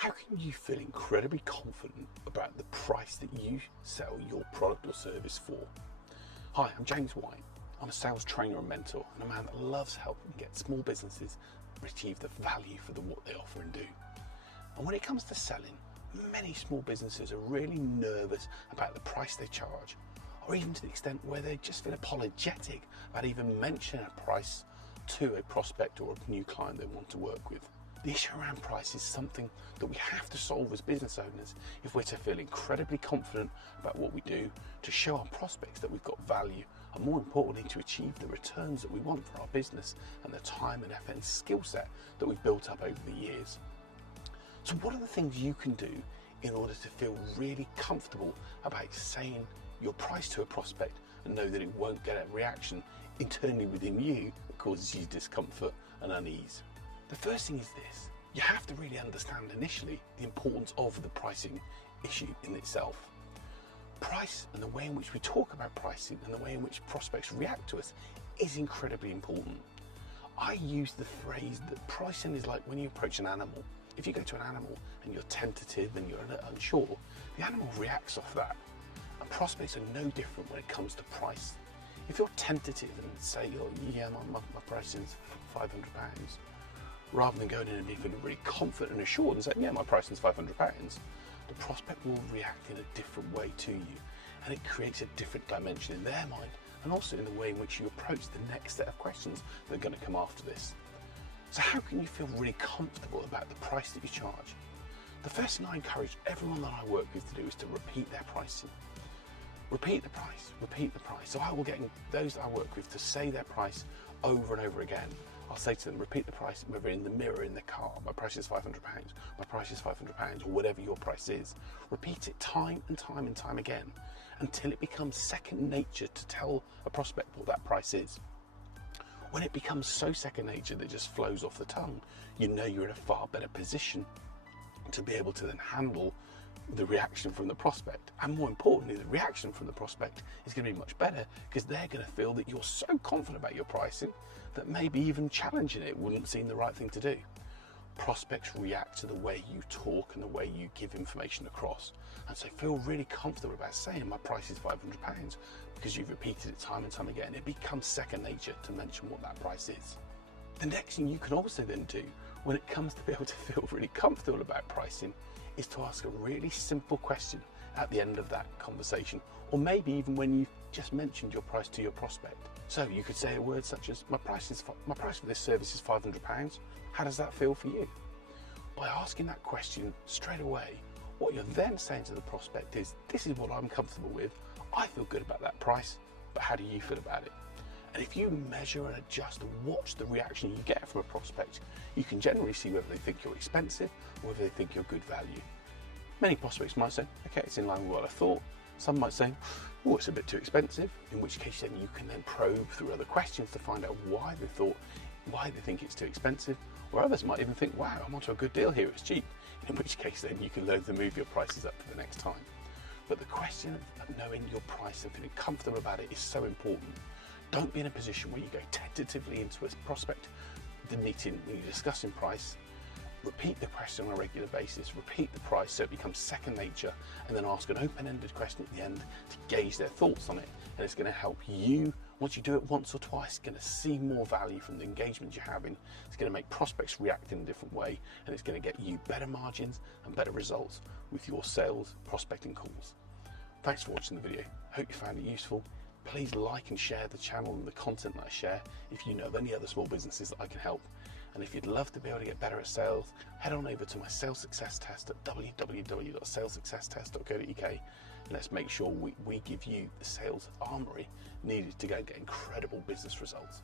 How can you feel incredibly confident about the price that you sell your product or service for? Hi, I'm James White. I'm a sales trainer and mentor, and a man that loves helping get small businesses achieve the value for what they offer and do. And when it comes to selling, many small businesses are really nervous about the price they charge, or even to the extent where they just feel apologetic about even mentioning a price to a prospect or a new client they want to work with. The issue around price is something that we have to solve as business owners if we're to feel incredibly confident about what we do, to show our prospects that we've got value, and more importantly, to achieve the returns that we want for our business and the time and effort and skill set that we've built up over the years. So what are the things you can do in order to feel really comfortable about saying your price to a prospect and know that it won't get a reaction internally within you that causes you discomfort and unease? The first thing is this: you have to really understand initially the importance of the pricing issue in itself. Price and the way in which we talk about pricing and the way in which prospects react to us is incredibly important. I use the phrase that pricing is like when you approach an animal. If you go to an animal and you're tentative and you're unsure, the animal reacts off that. And prospects are no different when it comes to price. If you're tentative and say, oh yeah, my price is £500, rather than going in and being really confident and assured and saying, yeah, my price is £500, the prospect will react in a different way to you. And it creates a different dimension in their mind, and also in the way in which you approach the next set of questions that are going to come after this. So how can you feel really comfortable about the price that you charge? The first thing I encourage everyone that I work with to do is to repeat their pricing. Repeat the price, repeat the price. So I will get those that I work with to say their price over and over again. I'll say to them, repeat the price, whether in the mirror, in the car, my price is £500, my price is £500, or whatever your price is. Repeat it time and time and time again until it becomes second nature to tell a prospect what that price is. When it becomes so second nature that it just flows off the tongue, you know you're in a far better position to be able to then handle the reaction from the prospect. And more importantly, the reaction from the prospect is going to be much better because they're going to feel that you're so confident about your pricing that maybe even challenging it wouldn't seem the right thing to do. Prospects react to the way you talk and the way you give information across. And so feel really comfortable about saying my price is £500 because you've repeated it time and time again. It becomes second nature to mention what that price is. The next thing you can also then do when it comes to be able to feel really comfortable about pricing is to ask a really simple question at the end of that conversation, or maybe even when you've just mentioned your price to your prospect. So you could say a word such as, my price for this service is £500. How does that feel for you? By asking that question straight away, what you're then saying to the prospect is, this is what I'm comfortable with. I feel good about that price, but how do you feel about it? And if you measure and adjust and watch the reaction you get from a prospect, you can generally see whether they think you're expensive or whether they think you're good value. Many prospects might say, okay, it's in line with what I thought. Some might say, oh, it's a bit too expensive, in which case then you can then probe through other questions to find out why they think it's too expensive. Or others might even think, wow, I'm onto a good deal here, it's cheap. In which case then you can learn to move your prices up for the next time. But the question of knowing your price and feeling comfortable about it is so important. Don't be in a position where you go tentatively into a prospect, the meeting, when you're discussing price. Repeat the question on a regular basis, repeat the price so it becomes second nature, and then ask an open-ended question at the end to gauge their thoughts on it. And it's going to help you, once you do it once or twice, going to see more value from the engagement you're having. It's going to make prospects react in a different way, and it's going to get you better margins and better results with your sales prospecting calls. Thanks for watching the video. Hope you found it useful. Please like and share the channel and the content that I share if you know of any other small businesses that I can help. And if you'd love to be able to get better at sales, head on over to my sales success test at www.salessuccesstest.co.uk, and let's make sure we give you the sales armory needed to go and get incredible business results.